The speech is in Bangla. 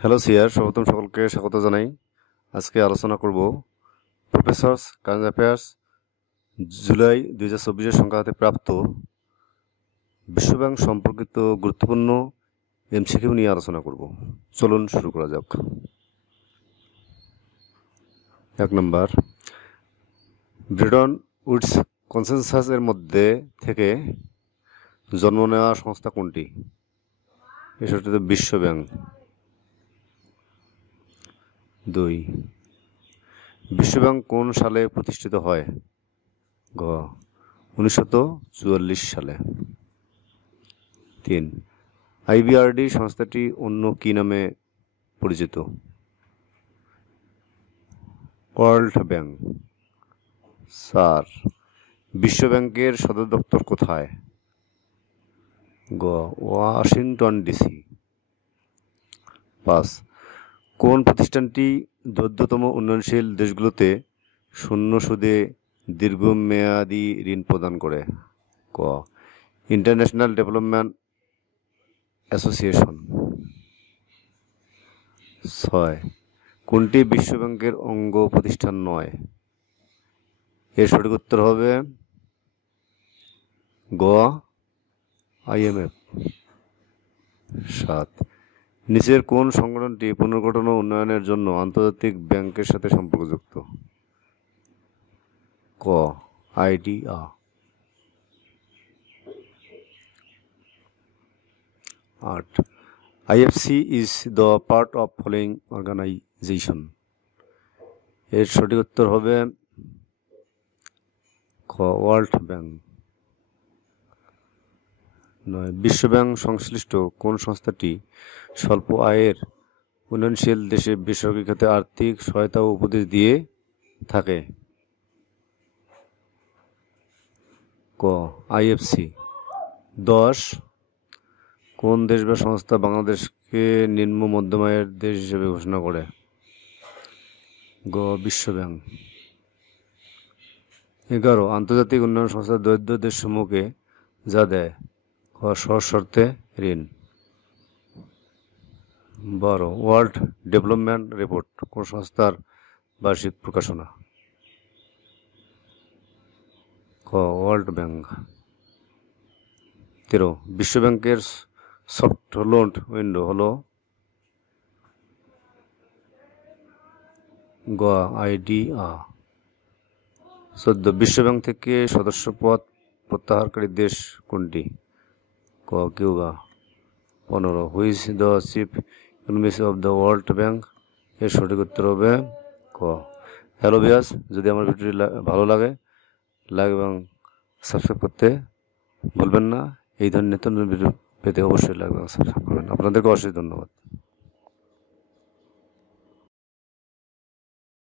হ্যালো সিয়ার, সর্বপ্রথম সকলকে স্বাগত জানাই। আজকে আলোচনা করব প্রফেসরস কারেন্ট অ্যাফেয়ার্স জুলাই 2024 সংখ্যা হাতে প্রাপ্ত বিশ্বব্যাংক সম্পর্কিত গুরুত্বপূর্ণ এমসিকিউ নিয়ে আলোচনা করব। চলুন শুরু করা যাক। 1 নম্বর, ব্রেটন উডস কনসেনসাস এর মধ্যে থেকে জন্ম নেওয়া সংস্থা কোনটি? এটি তো বিশ্বব্যাংক। 2, বিশ্বব্যাংক কোন সালে প্রতিষ্ঠিত হয়? গ 1944 সালে। 3, আইবিআরডি সংস্থাটি অন্য কি নামে পরিচিত? World bank. 4, বিশ্বব্যাংকের সদর দপ্তর কোথায়? গ ওয়াশিংটন ডিসি। 5, কোন প্রতিষ্ঠানটি দ্রুততম উন্নয়নশীল দেশগুলোতে শূন্য সুদে দীর্ঘমেয়াদী ঋণ প্রদান করে? ক ইন্টারন্যাশনাল ডেভেলপমেন্ট অ্যাসোসিয়েশন। 6, কোনটি বিশ্বব্যাংকের অঙ্গ প্রতিষ্ঠান নয়? এর সঠিক উত্তর হবে গ আইএমএফ। 7, নিচের কোন সংগঠনটি পুনর্গঠন ও উন্নয়নের জন্য আন্তর্জাতিক ব্যাংকের সাথে সম্পর্কযুক্ত? ক IDA. 8, IFC is the part of following organisation. এর সঠিক উত্তর হবে খ ওয়ার্ল্ড ব্যাংক। 9, বিশ্বব্যাংক সংশ্লিষ্ট কোন সংস্থাটি স্বল্প আয়ের উন্নয়নশীল দেশে বেসরকারি খাতে আর্থিক সহায়তা ও উপদেশ দিয়ে থাকে? ক আইএফসি। 10, কোন দেশ বা সংস্থা বাংলাদেশকে নিম্ন মধ্যম আয়ের দেশ হিসেবে ঘোষণা করে? গ বিশ্বব্যাংক। 11, আন্তর্জাতিক উন্নয়ন সংস্থা দরিদ্র দেশসমূহকে যা দেয়? ক সহজ শর্তে ঋণ। 12, ওয়ার্ল্ড ডেভেলপমেন্ট রিপোর্ট কোন সংস্থার বার্ষিক প্রকাশনা? ক ওয়ার্ল্ড ব্যাংক। 13, বিশ্বব্যাংকের সফট লোন উইন্ডো হলো? গ আইডিআ। 14, বিশ্বব্যাংক থেকে সদস্যপদ প্রত্যাহারকারী দেশ কোনটি? ক Cuba. 15, which the chief economist of the world bank? এর সঠিক উত্তর হবে ক হ্যালো ভিউয়ার্স, যদি আমার ভিডিওটি ভালো লাগে লাইক এবং সাবস্ক্রাইব করতে ভুলবেন না। এই ধরনের নিত্য নতুন ভিডিও পেতে অবশ্যই লাইক এবং সাবস্ক্রাইব করবেন। আপনাদেরকে অশেষ ধন্যবাদ।